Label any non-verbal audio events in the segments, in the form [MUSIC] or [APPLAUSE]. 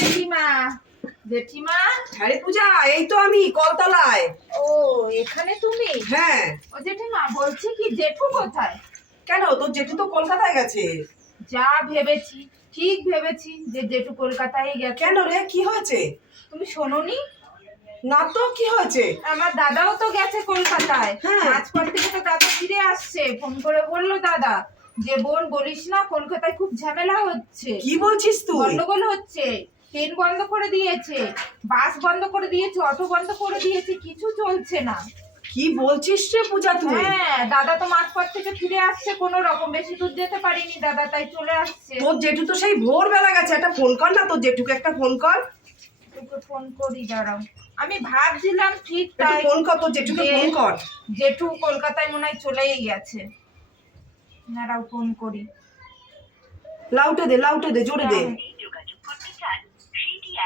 জেঠিমা জেঠিমা? আরে পূজা এই তো আমি কলতলায়। ও এখানে তুমি? হ্যাঁ। ও জেঠিমা বলছি কি জেঠু কোথায়? কেন? তোর জেঠু তো কলকাতায় গেছে। যা ভেবেছি ঠিক ভেবেছি যে জেঠু কলকাতায় গেছে। কেন রে? কি হয়েছে? তুমি শোনোনি? না তো কি হয়েছে? আমার দাদাও তো গেছে কলকাতায়। হ্যাঁ। মাঝপথ থেকে তো দাদা ফিরে আসছে। ফোন করে বলল দাদা যে বোন বলিস না কলকাতায় খুব ঝামেলা হচ্ছে। কি বলছিস তুই? গন্ডগোল হচ্ছে। ট্রেন বন্ধ করে দিয়েছে। বাস বন্ধ করে দিয়েছে অটো বন্ধ করে দিয়েছে কিছু চলছে না। কি বলছিস রে পূজা তুই? হ্যাঁ দাদা তো মাঝপথ থেকে ফিরে আসছে কোনো রকম। বেশি দূর যেতে পারিনি দাদা তাই চলে আসছে। তোর জেঠু তো সেই ভোরবেলা গেছে। একটা ফোন কর না তোর জেঠুকে একটা ফোন কর ফোন করি দাঁড়াও। আমি ভাবছিলাম ঠিক তাই ফোন কর তোর জেঠুকে ফোন কর। জেঠু কলকাতায় মনে হয় চলেই গেছে। দাঁড়াও ফোন করি। লাউটে দে লাউটে দে জোরে দে। যোগাযোগ করতে চান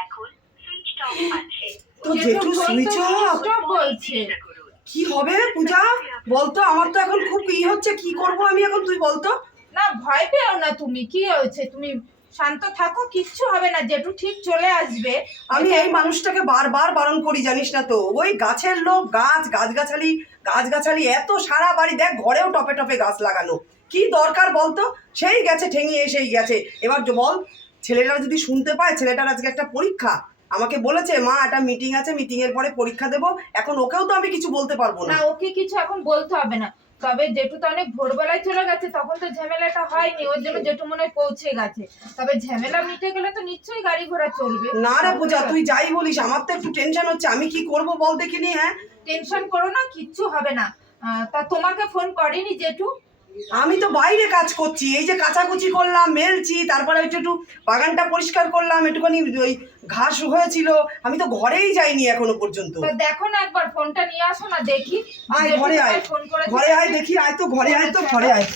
এখন সুইচ অফ আছে তোর জেঠু সুইচ অফ বলছে। কি হবে পূজা? বলতো আমার তো এখন খুব ই হচ্ছে কি করব আমি এখন তুই বলতো না ভয় পেও না তুমি কি হয়েছে? তুমি শান্ত থাকো কিচ্ছু হবে না। জেঠু ঠিক চলে আসবে। আমি এই মানুষটাকে বারবার বারণ করি জানিস না তো? ওই গাছের লোক গাছ গাছগাছালি গাছগাছালি এত সারা বাড়ি দেখ ঘরেও টপে টপে গাছ লাগানো। কি দরকার বলতো? সেই গেছে ঠেঙিয়ে এসেই গেছে। এবার বল ছেলেটা যদি শুনতে পায় ছেলেটার আজকে একটা পরীক্ষা। আমাকে বলেছে মা একটা মিটিং আছে মিটিং এর পরে পরীক্ষা দেবো। এখন ওকেও তো আমি কিছু বলতে পারব না ওকে কিছু এখন বলতে হবে না। তবে জেঠু তো অনেক ভোরবেলায় চলে গেছে তখন তো ঝামেলাটা হয়নি ওর জন্য জেঠু মনে হয় পৌঁছে গেছে। তবে ঝামেলা মিটে গেলে তো নিশ্চয়ই গাড়ি ঘোড়া চলবে। না রে পূজা তুই যাই বলিস আমার তো একটু টেনশন হচ্ছে আমি কি করব বল দেখিনি হ্যাঁ? টেনশন করো না কিচ্ছু হবে না। তা তোমাকে ফোন করেনি জেঠু। আমি তো বাইরে কাজ করছি এই যে কাচাকুচি করলাম মেলছি তারপরে একটু একটু বাগানটা পরিষ্কার করলাম একটুখানি ওই ঘাস হয়েছিল আমি তো ঘরেই যাইনি এখনও পর্যন্ত। দেখো না একবার ফোনটা নিয়ে আসো না দেখি। আয় ঘরে আয় ঘরে আয় দেখি আয় তো ঘরে আয় তো ঘরে আয়।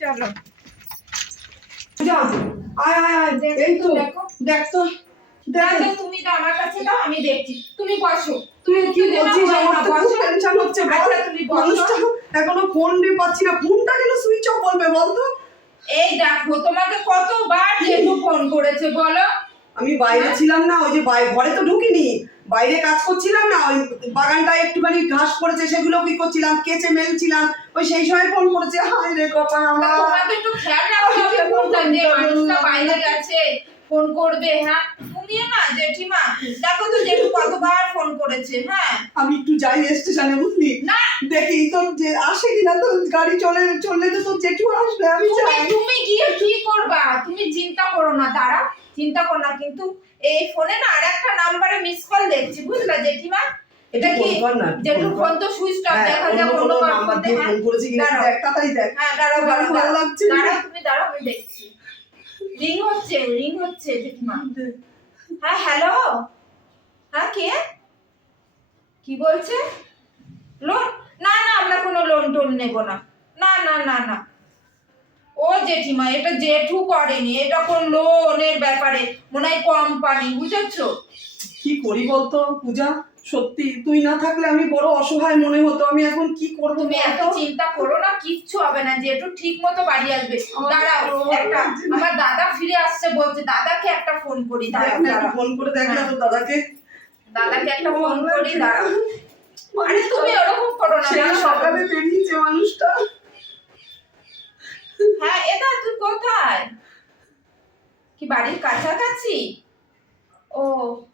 চলো। আয় আয় আয় এই তো দেখো। দেখ তো। দেখ। দাদা, তুমি তো আমার কাছে দাও আমি দেখছি। তুমি বসো। তুই কি বলছিস? আমার তো খুব টেনশন হচ্ছে বল। আচ্ছা, তুমি। মানুষটা এখনও ফোন দিয়ে পাচ্ছি না। ফোনটা কেন সুইচ অফ বলবে বল তো। এই দেখো তোমাকে কতবার জেঠু ফোন করেছে বলো। আমি বাইরে ছিলাম না ওই যে ঘরে তো ঢুকিনি। বাইরে কাজ করছিলাম না ওই বাগানটায় একটুখানি ঘাস পড়েছে সেগুলো কি করছিলাম কেচে মেলছিলাম ওই সেই সময় ফোন করেছে। হাই রে কপাল। আমার তোমাকে একটু খেয়াল রাখতে হবে ফোনটা যে মানুষটা বাইরে গেছে। ফোন করবে হ্যাঁ? তুমিও না জেঠিমা? দেখো তো জেঠু কতবার ফোন করেছে হ্যাঁ? আমি একটু যাই স্টেশনে বুঝলি? না। দেখি তোর যে আসে কিনা তো গাড়ি চলে চললে তো তোর জেঠু আসবে আমি যাই। তুমি গিয়ে কি করবা? তুমি চিন্তা করো না দাঁড়া চিন্তা করো না কিন্তু এই ফোনে না আরেকটা নাম্বারে মিস কল দেখছি বুঝলা জেঠিমা? এটা কি? জেঠুর ফোন তো সুইচ অফ হ্যাঁ, দেখা কোনো অন্য নাম্বার দিয়ে হ্যাঁ। ফোন করেছি কিনা। দেখ তাড়াতাড়ি দেখ। হ্যাঁ দাঁড়াও দাঁড়াও ভালো লাগছে। দাঁড়াও তুমি দাঁড়াও আমি দেখছি। রিং হচ্ছে রিং হচ্ছে জেঠিমা। হ্যাঁ হ্যালো? হ্যাঁ কে? কি বলছে? লোন? না না আমরা কোনো লোন টোন নেব না। না না না না। ও জেঠিমা এটা জেঠু করেনি এটা কোন লোনের ব্যাপারে? মনে হয় কোম্পানি বুঝেছ? কি করি বলতো পূজা? সত্যি তুই না থাকলে আমি বড় অসহায় মনে হতো। আমি এখন কি করব তুমি এত চিন্তা করো না কিচ্ছু হবে না জেঠু ঠিক মতো বাড়ি আসবে। দাঁড়াও একটা আমার দাদা ফিরে আসছে বলছে দাদাকে একটা ফোন করি দাঁড়াও ফোন করে দেখ না হ্যাঁ। তোর দাদাকে। দাদাকে একটা ফোন করি দাঁড়াও। আরে তুমি ওরকম করো না সকালে বেরিয়েছে মানুষটা। হ্যাঁ এটা তুই কোথায়? কি বাড়ির কাছাকাছি? ও,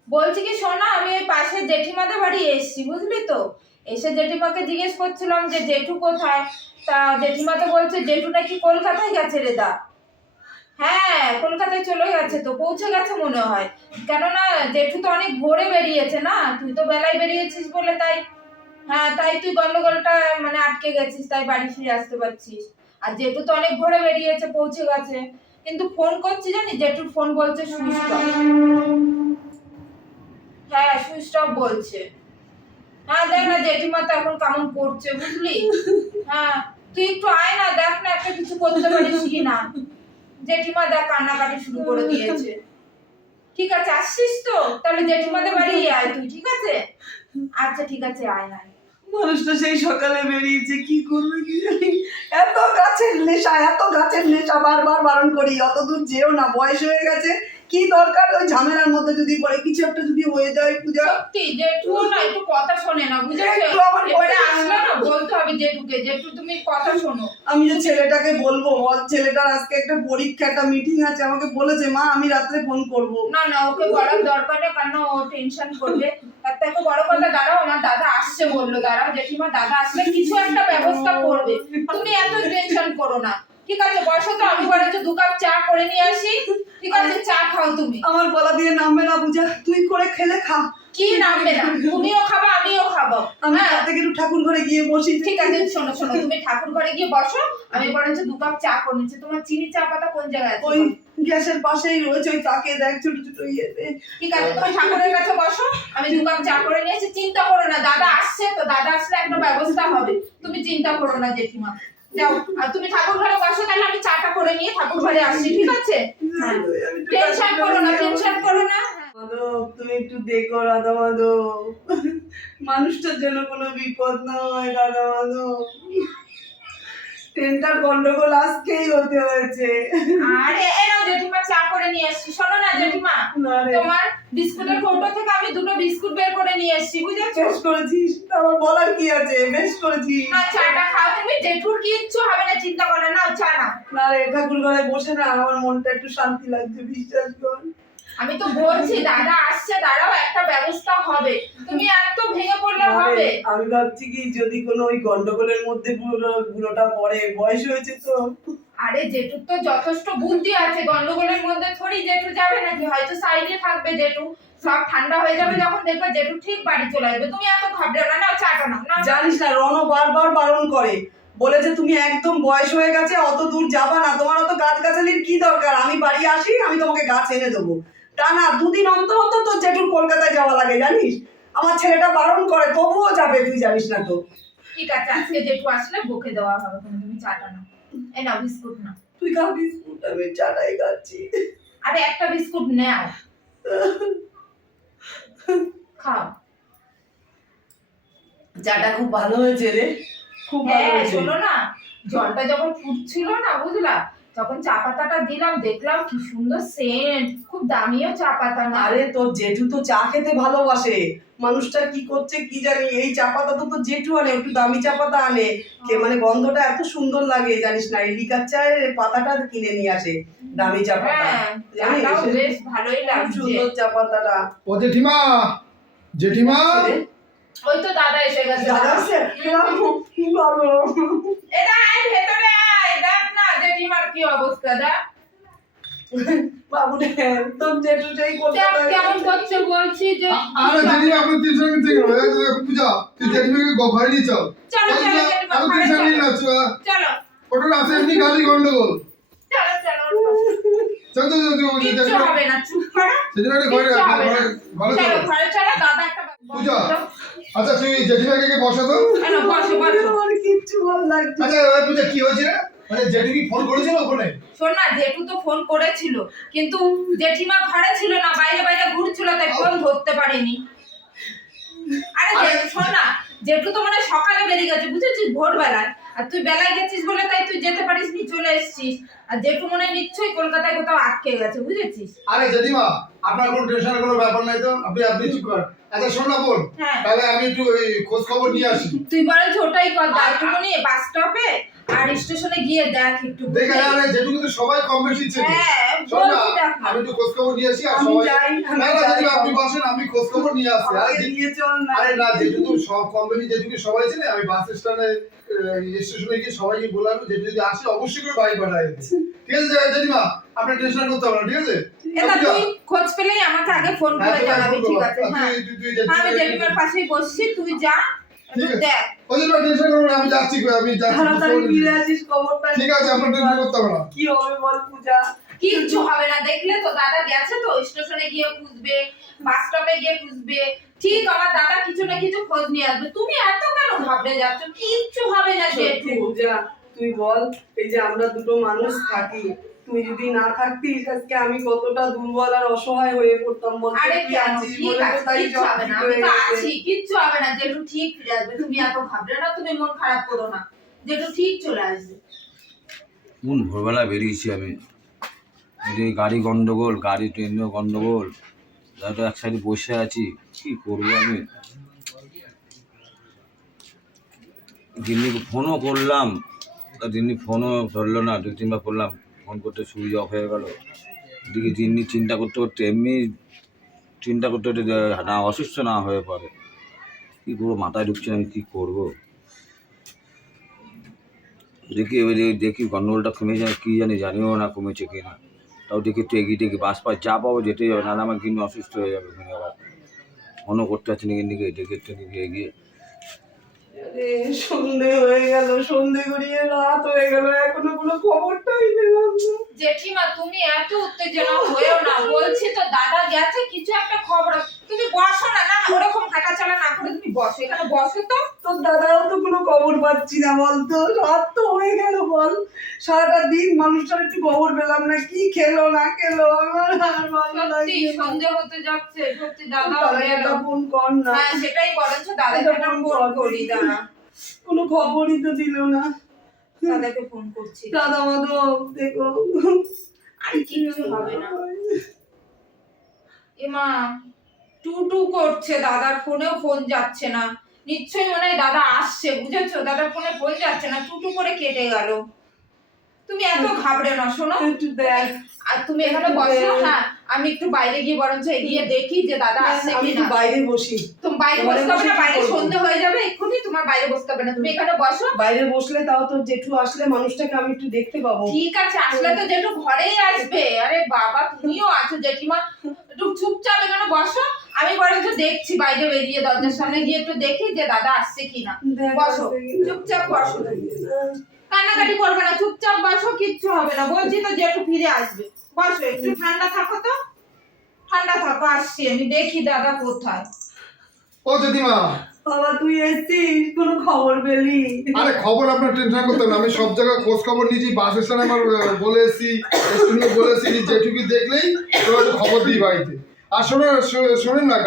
বলছি কি শোনা, আমি ওই পাশে জেঠিমাদের বাড়ি এসেছি, বুঝলি তো? এসে জেঠিমাকে জিজ্ঞেস করছিলাম যে, জেঠু কোথায়? তা জেঠিমা তো বলছে, জেঠু নাকি কলকাতায় গেছে রে দা। হ্যাঁ কলকাতায় চলে গেছে তো, পৌঁছে গেছে মনে হয়। কেননা জেঠু তো অনেক ভোরে বেরিয়েছে না, তুই তো বেলায় বেরিয়েছিস বলে তাই। হ্যাঁ তাই তুই গন্ডগোলটা মানে আটকে গেছিস, তাই বাড়ি ফিরে আসতে পারছিস। আর জেঠু তো অনেক ভোরে বেরিয়েছে, পৌঁছে গেছে। কিন্তু ফোন করছি জানি জেঠুর ফোন বলছে অফ হ্যাঁ সুইচ বলছে। হ্যাঁ দেখ না, জেঠিমা তো এখন কেমন বুঝলি? হ্যাঁ তুই একটু আয় না, দেখ না একটা কিছু করতে পারিস কি না। জেঠিমা দেখ, কান্নাকাটি শুরু করে দিয়েছে। ঠিক আছে, আসছিস তো? তাহলে জেঠিমাদের বাড়ি আয় তুই, ঠিক আছে? আচ্ছা ঠিক আছে, আয় আয়। মানুষটা সেই সকালে বেরিয়েছে, কি করবে কি জানি? এত গাছের নেশা, এত গাছের নেশা বারবার বারণ করি অত দূর যেও না, বয়স হয়ে গেছে কি দরকার? ওই ঝামেলার মধ্যে যদি পড়ে কিছু একটা যদি হয়ে যায় পূজা। সত্যি জেঠু না একটু কথা শোনে না বুঝেছ? একটু আমার কথা আসলে না বলতে হবে জেঠুকে। জেঠু তুমি কথা শোনো। আমি যে ছেলেটাকে বলব বল ছেলেটার আজকে একটা পরীক্ষা একটা মিটিং আছে আমাকে বলেছে মা আমি রাত্রে ফোন করব। না না ওকে বলার দরকার নেই কারণ ও টেনশন করবে। তার থেকে বড় কথা দাঁড়াও আমার দাদা আসছে বলল দাঁড়াও জেঠিমা দাদা আসলে কিছু একটা ব্যবস্থা করবে। তুমি এত টেনশন করো না। ঠিক আছে বসো তো আমি বরঞ্চ দু কাপ চা করে নিয়ে আসি। ঠিক আছে চা খাও তুমি? আমার গলা দিয়ে নামবে না পূজা তুই করে খেলে খা। কি নামবে না? তুমিও খাব আমিও খাব। আমি হ্যাঁ। থেকে একটু ঠাকুর ঘরে গিয়ে বসি। ঠিক আছে শোনো শোনো তুমি ঠাকুর ঘরে গিয়ে বসো। আমি বরঞ্চ দু কাপ চা করে নিচ্ছি। তোমার চিনি চা পাতা কোন জায়গায় আছে? ওই গ্যাসের পাশেই রয়েছে ওই তাকে দেখ ছোট ছোট ইয়েতে। ঠিক আছে তুমি ঠাকুরের কাছে বসো। আমি দু কাপ চা করে নিয়েছি। চিন্তা করো না দাদা আসছে তো দাদা আসলে একটা ব্যবস্থা হবে। তুমি চিন্তা করো না জেঠিমা। যাও আর তুমি ঠাকুর ঘরে বসো তাহলে আমি চাটা করে নিয়ে ঠাকুর ঘরে আসছি ঠিক আছে? হ্যাঁ টেনশন করো না টেনশন করো না। হ্যাঁ। তুমি একটু দেখো রাধা মাধব। মানুষটার জন্য কোনো বিপদ নয় রাধা মাধব। ট্রেনটার গন্ডগোল আজকেই হতে হয়েছে। আরে এ নাও জেঠিমা চা করে নিয়ে এসছি। শোনো না জেঠিমা তোমার বিস্কুটের কৌটো থেকে আমি দুটো বিস্কুট বের করে নিয়ে এসছি বুঝেছ? বেশ করেছিস আমার বলার কি আছে? বেশ করেছিস। না চাটা খাও তুমি জেঠুর কিচ্ছু হবে না চিন্তা করো না চা না না রে ঠাকুর ঘরে বসে না আমার মনটা একটু শান্তি লাগছে বিশ্বাস কর। আমি তো বলছি দাদা আসছে দাঁড়াও একটা ব্যবস্থা হবে। তুমি এত ভেঙে পড়লে না হবে? আমি ভাবছি কি যদি কোনো ওই গন্ডগোলের মধ্যে বুড়োটা পড়ে বয়স হয়েছে তো। আরে জেঠুর তো যথেষ্ট বুদ্ধি আছে। গন্ডগোলের মধ্যে থরি জেঠু যাবে নাকি? হয়তো সাইডে থাকবে জেঠু। সব ঠান্ডা হয়ে যাবে যখন দেখবে জেঠু ঠিক বাড়ি চলে আসবে। তুমি এত ঘাবড়ে না নাও চাটা না জানিস না রণ বারবার বারণ করে। বলে যে তুমি একদম বয়স হয়ে গেছে অত দূর যাবা না। তোমার অত গাছ গাছালির কি দরকার? আমি বাড়ি আসি আমি তোমাকে গাছ এনে দেবো। তা না দুদিন অন্তর অন্তর তোর জেঠুর কলকাতায় যাওয়া লাগে জানিস? আমার ছেলেটা বারণ করে তবুও যাবে তুই জানিস না তো। ঠিক আছে আজকে জেঠু আসলে বকে দেওয়া হবে তুমি চাটা নাও এই নাও বিস্কুট নাও। তুই খাবি আমি চাটাই খাচ্ছি। আরে একটা বিস্কুট নাও। খাও। চাটা খুব ভালো হয়েছে রে। খুব ভালো হ্যাঁ হয়েছে। শোনো না জলটা যখন ফুটছিল না বুঝলা? তখন চা পাতাটা দিলাম দেখলাম কি সুন্দর সেন্ট খুব দামিও চা পাতা না। আরে তোর জেঠু তো চা খেতে ভালোবাসে। মানুষটা কি করছে কি জানি এই চা পাতা তো তোর জেঠু আনে একটু দামি চা পাতা আনে। কে মানে গন্ধটা এত সুন্দর লাগে জানিস না এই লিকার চায়ের পাতাটা কিনে নিয়ে আসে দামি চা পাতা। হ্যাঁ? বেশ ভালোই লাগছে। সুন্দর চা পাতাটা। ও জেঠিমা জেঠিমা। ওই তো দাদা এসে গেছে। দাদা আয় ভেতরে না কি অবস্থা কেমন করছে বলছি যে আরে এখন টিউশন নিতে গেল পূজা তুই জেঠিমাকে ঘরে নিয়ে চল। চলো চলো আমি টিউশন নিয়ে যাচ্ছি চলো। ওটা আছে এমনি খালি গন্ডগোল। চলো চলো। চল চল চল চল কিচ্ছু হবে না চুপ করো। জেঠিমা ঘরে ঘরে ঘরে চলো ঘরে চলো দাদা একটা পূজা আচ্ছা তুই জেঠিমাকে কে বসা তো। বসো বসো। কিচ্ছু ভালো লাগছে আচ্ছা পূজা কি হয়েছে মানে জেঠিমি ফোন করেছিল ওখানে? শোন না জেঠু তো ফোন করেছিল কিন্তু জেঠিমা ঘরে ছিল না বাইরে বাইরে ঘুরছিল তাই ফোন ধরতে পারিনি। আরে শোন না জেঠু তো মানে সকালে বেরিয়ে গেছে বুঝেছিস? ভোরবেলায়। আর তুই বেলায় গেছিস বলে তাই তুই যেতে পারিস নি চলে এসেছিস। আর জেঠু মনে নিশ্চয়ই কলকাতায় কোথাও আটকে গেছে বুঝেছিস? আরে জেঠিমা আপনার কোনো টেনশনের কোনো ব্যাপার নাই তো? আপনি আপনি চুপ করেন আচ্ছা শোন না বোন হ্যাঁ। তাহলে আমি একটু খোঁজ খবর নিয়ে আসি। তুই কর বাস স্টপে আর স্টেশনে গিয়ে দেখ একটু দেখে আরে যেটুকু তো সবাই কম বেশি হ্যাঁ শোন না। আমি একটু খোঁজ খবর নিয়ে আসি আর সবাই না না যদি আপনি বসেন আমি খোঁজ খবর নিয়ে আসছি আরে নিয়ে চল না। আরে না যেটুকু সব কম বেশি যেটুকু সবাই চেনে আমি বাস স্ট্যান্ডে স্টেশনে গিয়ে সবাইকে বললাম যেটুকু যদি আসে অবশ্যই করে বাড়ি পাঠাই ঠিক আছে জেঠিমা। আপনি টেনশন করতে হবে না ঠিক আছে? এটা তুই খোঁজ পেলেই আমাকে আগে ফোন হ্যাঁ, করে জানাবি ঠিক আছে? হ্যাঁ। তুই- তুই হ্যাঁ, আমি জেঠিমার পাশেই বসছি তুই যা ঠিক আছে। আমি যাচ্ছি কই, আমি যাচ্ছি ঠিক আছে আপনার টেনশন করতে হবে না। কি হবে বল পূজা? কিচ্ছু হবে না দেখলে তো দাদা গেছে তো স্টেশনে গিয়ে খুঁজবে বাস স্টপে গিয়ে খুঁজবে। ঠিক আমার দাদা কিছু না কিছু খোঁজ নিয়ে আসবে। তুমি এত কেন ঘাবড়ে যাচ্ছ? কিচ্ছু হবে না পূজা তুই বল এই যে আমরা দুটো মানুষ থাকি তুই যদি না থাকতিস আজকে আমি কতটা দুর্বল আর অসহায় হয়ে পড়তাম বলতে কেন আছিস বলে তো তাই হবে না আমি তো আছি কিচ্ছু হবে না যেটু ঠিক ফিরে আসবে তুমি এত ঘাবড়ে না তুমি মন খারাপ করো না। যেটু ঠিক চলে আসবে। কোন ভোরবেলা বেরিয়েছি আমি। এই যে গাড়ি গন্ডগোল গাড়ি ট্রেনেও গন্ডগোল তো এক সাইডে বসে আছি কি করব আমি? দিল্লিকে ফোনও করলাম তা দিল্লি ফোনও ধরলো না দু তিনবার করলাম ফোন করতে সুইচ অফ হয়ে গেল। এদিকে দিল্লি চিন্তা করতে করতে এমনি চিন্তা করতে করতে না, অসুস্থ না হয়ে পড়ে। কী করব, মাথায় ঢুকছে না, আমি কী করব? দেখি, এবার দেখি গন্ডগোলটা কমে যায় কী জানি জানিও না কমেছে কি না তাও দেখি একটু এগিয়ে টেগিয়ে বাস পাস যা পাবো যেতেই হবে, নাহলে আমার কিন্তু অসুস্থ হয়ে যাবে ওখানে আবার। মনও করতে পারছি না দিকে দেখি একটু দিকে এগিয়ে। সন্ধে হয়ে গেল, সন্ধে গড়িয়ে রাত হয়ে গেল, এখনও কোনো না জেঠিমা তুমি এত উত্তেজনা হয়েও না। বলছি তো দাদা গেছে কিছু একটা খবর। তুমি বসো না না ওরকম হাঁটাচলা না করে তুমি বসো। এখানে বসো তো। তোর দাদাও তো কোনো খবর পাচ্ছি না বলতো। রাত তো হয়ে গেল বল। সারাটা দিন মানুষটার একটু খবর পেলাম না। কি খেলো না খেলো আমার আর ভালো না। সন্ধে হতে যাচ্ছে সত্যি দাদা হয়ে গেল। ফোন কর না। হ্যাঁ সেটাই বরঞ্চ দাদাকে ফোন করি। দাঁড়া কোনো খবরই তো দিল না। দাদাকে ফোন করছি। দাদা মাধব দেখো। আর কিছু হবে না। এমা টু টু করছে দাদার ফোনেও ফোন যাচ্ছে না। নিশ্চয়ই মনে হয় দাদা আসছে বুঝেছ? দাদার ফোনে ফোন যাচ্ছে না টু টু করে কেটে গেল। তুমি এত ঘাবড়ে না শোনো। আর তুমি এখানে বসো হ্যাঁ আমি একটু বাইরে গিয়ে বরঞ্চ এগিয়ে দেখি যে দাদা আসছে আমি কি একটু না বাইরে বসি। তুমি বাইরে বসতে হবে না বাইরে? সন্ধে হয়ে যাবে এক্ষুনি তোমার বাইরে বসতে হবে না। তুমি এখানে বসো। বাইরে বসলে তাও তো জেঠু আসলে মানুষটাকে আমি একটু দেখতে পাবো। ঠিক আছে আসলে তো যেটু ঘরেই আসবে। আরে বাবা তুমিও আছো জেঠিমা। একটু চুপচাপ এখানে বসো। আমি বরঞ্চ দেখছি বাইরে বেরিয়ে দরজার সামনে গিয়ে একটু দেখি যে দাদা আসছে কিনা। বসো চুপচাপ বসো। কান্নাকাটি করবে না চুপচাপ বসো কিচ্ছু হবে না। বলছি তো জেঠু ফিরে আসবে। বসো একটু ঠান্ডা থাকো তো। ঠান্ডা থাকো আসছি আমি দেখি দাদা কোথায়। ও দিদিমা বাবা তুই এসছিস? কোনো খবর পেলি? আরে খবর আপনার টেনশন করতে না। আমি সব জায়গায় খোঁজ খবর নিয়েছি বাস স্ট্যান্ডে আমার এসেছি স্টেশনে বলে এসেছি যে যেটুকু দেখলেই তোমার খবর দিই বাড়িতে। আর শোনো শোনেন না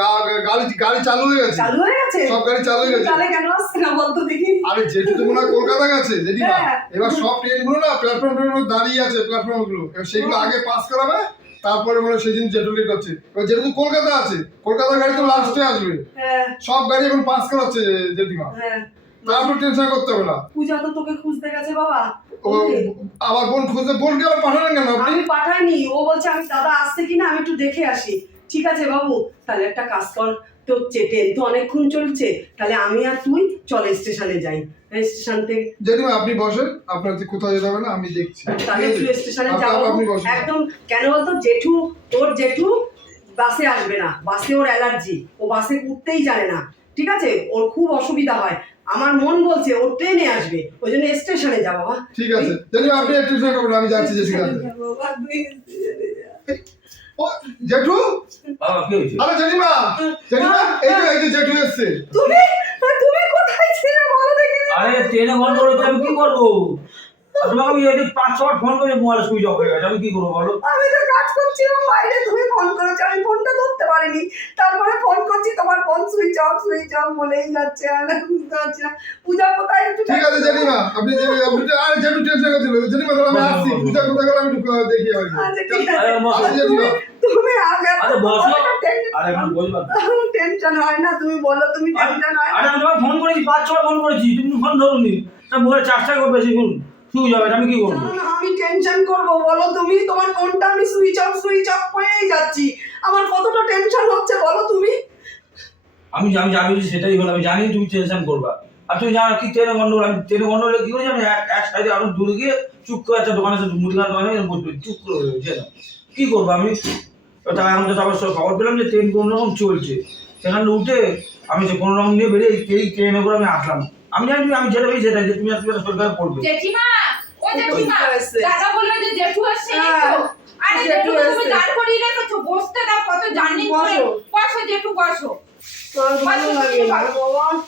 গাড়ি গাড়ি চালু হয়ে গেছে। চালু হয়ে গেছে? সব গাড়ি চালু হয়ে গেছে। তাহলে কেন আসছে না বলতো দেখি? আরে যেটু তো মনে কলকাতা গেছে দিদিমা হ্যাঁ। এবার সব ট্রেনগুলো না প্ল্যাটফর্ম দাঁড়িয়ে আছে প্ল্যাটফর্মগুলো এবার সেগুলো আগে পাস করাবে তারপরে মনে সেদিন যেটু লেট হচ্ছে। যেহেতু কলকাতা আছে কলকাতার গাড়ি তো লাস্টে আসবে। হ্যাঁ। সব গাড়ি এখন পাস করাচ্ছে জেঠিমা হ্যাঁ। তারপর টেনশন করতে হবে না। পূজা তো তোকে খুঁজতে গেছে বাবা। আবার বোন খুঁজতে বোনকে আবার পাঠালেন কেন আপনি? আমি পাঠাইনি। ও বলছে আমি দাদা আসছে কিনা আমি একটু দেখে আসি। ঠিক আছে বাবু তাহলে একটা কাজ কর তোর চে- ট্রেন তো অনেকক্ষণ চলছে তাহলে আমি আর তুই চল স্টেশনে যাই। স্টেশন থেকে। জেঠিমা আপনি বসেন আপনার যে কোথাও যেতে হবে না আমি দেখছি। তাহলে একটু স্টেশনে যাব। একদম কেন বলতো জেঠু তোর জেঠু বাসে আসবে না। বাসে ওর অ্যালার্জি ও বাসে উঠতেই জানে না। ঠিক আছে? ওর খুব অসুবিধা হয়। আমার মন বলছে ও ট্রেনে আসবে। ওই জন্য স্টেশনে যাব ঠিক আছে। জেঠিমা আপনি একটু টেনশন করবেন না, আমি যাচ্ছি জেঠিমা [LAUGHS] জেঠু? বাবা কি হয়েছে? আরে জেঠিমা জেঠিমা এই তো এই তো জেঠু এসেছে। তুমি? তুমি কোথায় ছিলে? বলো দেখি। আরে ট্রেনে করে আমি কি করব? তোমাকে আমি এদিক পাঁচ ছবার ফোন করে মোবাইল সুইচ অফ হয়ে গেছে আমি কি করব বলো? আমি তো কাজ করছিলাম বাইরে তুমি ফোন করেছ আমি ফোনটা ধরতে পারিনি। তারপরে ফোন করছি তোমার phone switch off switch off বলেই যাচ্ছে আর বুঝতে পারছি না। পূজা কোথায় একটু ঠিক আছে আপনি যে আপনি যে- আরে জেঠু টেনশন করছিল জেঠিমা তাহলে আমি আসছি। পূজা কোথায় গেল আমি একটু দেখি আর। আচ্ছা ঠিক আরে আছে বসো। আর তুমি আগে আরে বসো। আরে এখন বলবা টেনশন হয় না তুমি বলো তুমি টেনশন হয় না। আরে আমি তোমাকে ফোন করেছি পাঁচ ছবার ফোন করেছি তুমি ফোন ধরুনি। তা মোবাইল চার্জটাই করবে বেশিক্ষণ সুইচ হবে আমি কি করব আমি টেনশন করব বলো তুমি তোমার ফোনটা আমি সুইচ অফ সুইচ অফ করেই যাচ্ছি। আমার কতটা টেনশন হচ্ছে বলো তুমি? আমি আমি জানি সেটাই হলো আমি জানি তুমি টেনশন করবা। আর তুমি জানো কি ট্রেনে গন্ডগোল আমি ট্রেনে গন্ডগোল কি করে জানি এক এক সাইডে আরও দূরে গিয়ে চুপ করে একটা দোকানে মুদিখানা দোকানে আমি বসবি চুপ করে কি করব আমি? তা আমি তো তারপর খবর পেলাম যে ট্রেন কোনো রকম চলছে। সেখানে উঠে আমি যে কোনো রকম নিয়ে বেরিয়ে এই ট্রেনে করে আমি আসলাম। আমি জানি আমি যেটা বলি সেটাই যে তুমি আজকে সরকার পড়বে জেঠিমা! ও জেঠিমা দাদা বলল যে জেঠু আসছে এই হ্যাঁ, তো। আরে জেঠু জেঠু তুমি দাঁড় করিয়ে রেখেছো বসতে দাও কত জার্নি করে বসো। জেঠু বসো।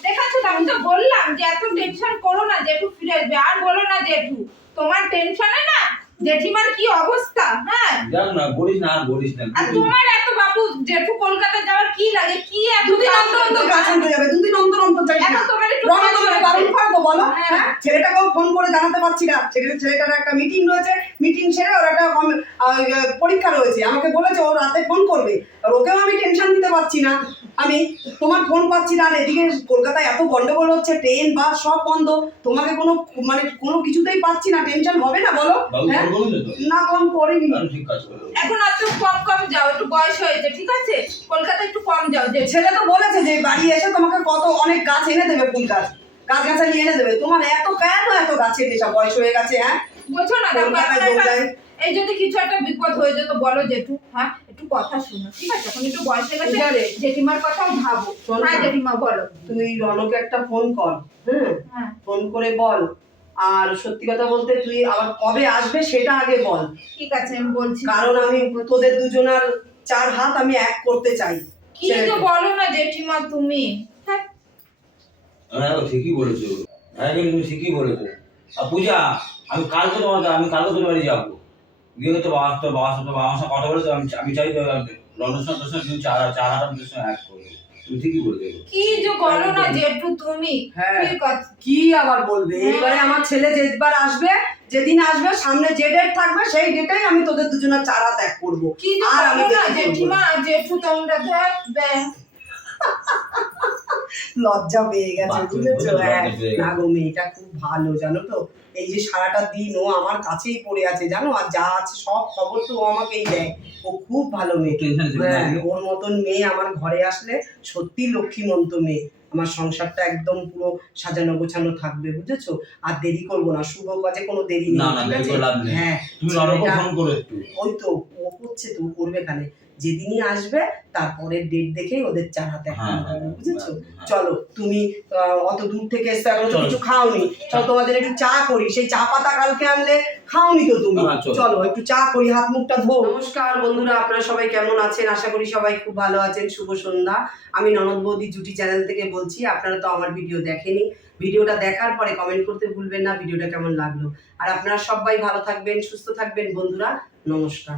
দেখাচ্ছ আমি তো বললাম যে এত টেনশন করো না জেঠু ফিরে আসবে। আর বলো না জেঠু তোমার টেনশনে না জেঠিমার কি অবস্থা? হ্যাঁ। যাক না বলিস না আর বলিস না। আর তোমার এত বাপু জেঠু কলকাতা যাওয়ার কি লাগে? কি এত দুদিন অন্তর অন্তর? আনতে যাবে দুদিন অন্তর অন্তর যাই এখন তোমার একটু হয়েছে। দারুণ বলো। হ্যাঁ। হ্যাঁ ছেলেটাকেও ফোন করে জানাতে পারছি না। ছেলে ছেলেটার একটা মিটিং রয়েছে। মিটিং সেরে ওর একটা পরীক্ষা রয়েছে। আমাকে বলেছে ও রাতে ফোন করবে। আর ওকেও আমি টেনশন দিতে পারছি না। আমি তোমার ফোন পাচ্ছি না। আর এদিকে কলকাতায় এত গন্ডগোল হচ্ছে ট্রেন বাস সব বন্ধ। তোমাকে কোনো মানে কোনো কিছুতেই পাচ্ছি না। টেনশন হবে না বলো। হ্যাঁ? না ফোন করিনি। আমি ঠিক কাজ করব এখন অত কম কম যাও একটু বয়স হয়েছে ঠিক আছে? কলকাতা একটু কম যাও। যে ছেলে তো বলেছে যে বাড়ি এসে তোমাকে কত অনেক গাছ এনে দেবে ফুল গাছ। গাছ গাছালি এনে দেবে। তোমার এত কেন এত গাছের নেশা বয়স হয়ে গেছে হ্যাঁ? বোঝো না এখন। এই যদি কিছু একটা বিপদ হয়ে যেত বলো জেঠু হ্যাঁ? একটু কথা শুনো ঠিক আছে? এখন একটু বয়স হয়ে গেছে? জেঠিমার কথাও ভাবো। হ্যাঁ জেঠিমা বলো। তুই রনকে একটা ফোন কর হ্যাঁ। ফোন করে বল। আর সত্যি কথা বলতে তুই আবার কবে আসবে সেটা আগে বল। ঠিক আছে আমি বলছি। কারণ আমি তোদের দুজনার চার হাত আমি এক করতে চাই। কি যে বলো না জেঠিমা তুমি? হ্যাঁ। হ্যাঁ ঠিকই বলেছ। হ্যাঁ কিন্তু তুমি ঠিকই বলেছ। আর পূজা আমি কালকে তোমার আমি কালকে তোমার বাড়ি যাব। গিয়ে তো বাবা তো বাবার সাথে বাবার সাথে কথা বলেছ আমি আমি চাই তো লন্ডন সাথে সঙ্গে তুমি চার চার হাজার এক করবে। তুমি ঠিকই বলেছ কি যে বলো না জেঠু তুমি। হ্যাঁ। কি আবার বলবে? এবারে আমার ছেলে যেবার আসবে যেদিন আসবে সামনে যে ডেট থাকবে সেই ডেটেই আমি তোদের দুজনের চারা ত্যাগ করব। আর আমি দেখে জেঠিমা জেঠু তোমরা বে লজ্জা পেয়ে গেছে বুঝেছ? হ্যাঁ। না গো মেয়েটা খুব ভালো জানো তো? এই যে সারাটা দিন ও আমার কাছেই পড়ে আছে জানো? আর যা আছে সব খবর তো ও আমাকেই দেয়। ও খুব ভালো মেয়ে। হ্যাঁ, ওর মতন মেয়ে আমার ঘরে আসলে সত্যি লক্ষ্মীমন্ত মেয়ে। আমার সংসারটা একদম পুরো সাজানো গোছানো থাকবে বুঝেছ? আর দেরি করব না শুভ কাজে কোনো দেরি নেই। হ্যাঁ ওই তো ও করছে তো ও করবে এখানে। যেদিনই আসবে তারপরের ডেট দেখেই ওদের এক হ্যাঁ, করে হ্যাঁ, বুঝেছ? হ্যাঁ। চলো তুমি অত দূর থেকে এসছো এখনও তো কিছু খাওনি। চলো তোমাদের একটু চা করি। সেই চা পাতা কালকে আনলে খাওনি তো তুমি। চলো। চলো একটু চা করি হাত মুখটা ধো। নমস্কার বন্ধুরা আপনারা সবাই কেমন আছেন? আশা করি সবাই খুব ভালো আছেন। শুভ সন্ধ্যা। আমি ননদ বৌদি জুটি চ্যানেল থেকে বলছি আপনারা তো আমার ভিডিও দেখেনি। ভিডিওটা দেখার পরে কমেন্ট করতে ভুলবেন না ভিডিওটা কেমন লাগল। আর আপনারা সবাই ভালো থাকবেন সুস্থ থাকবেন বন্ধুরা নমস্কার।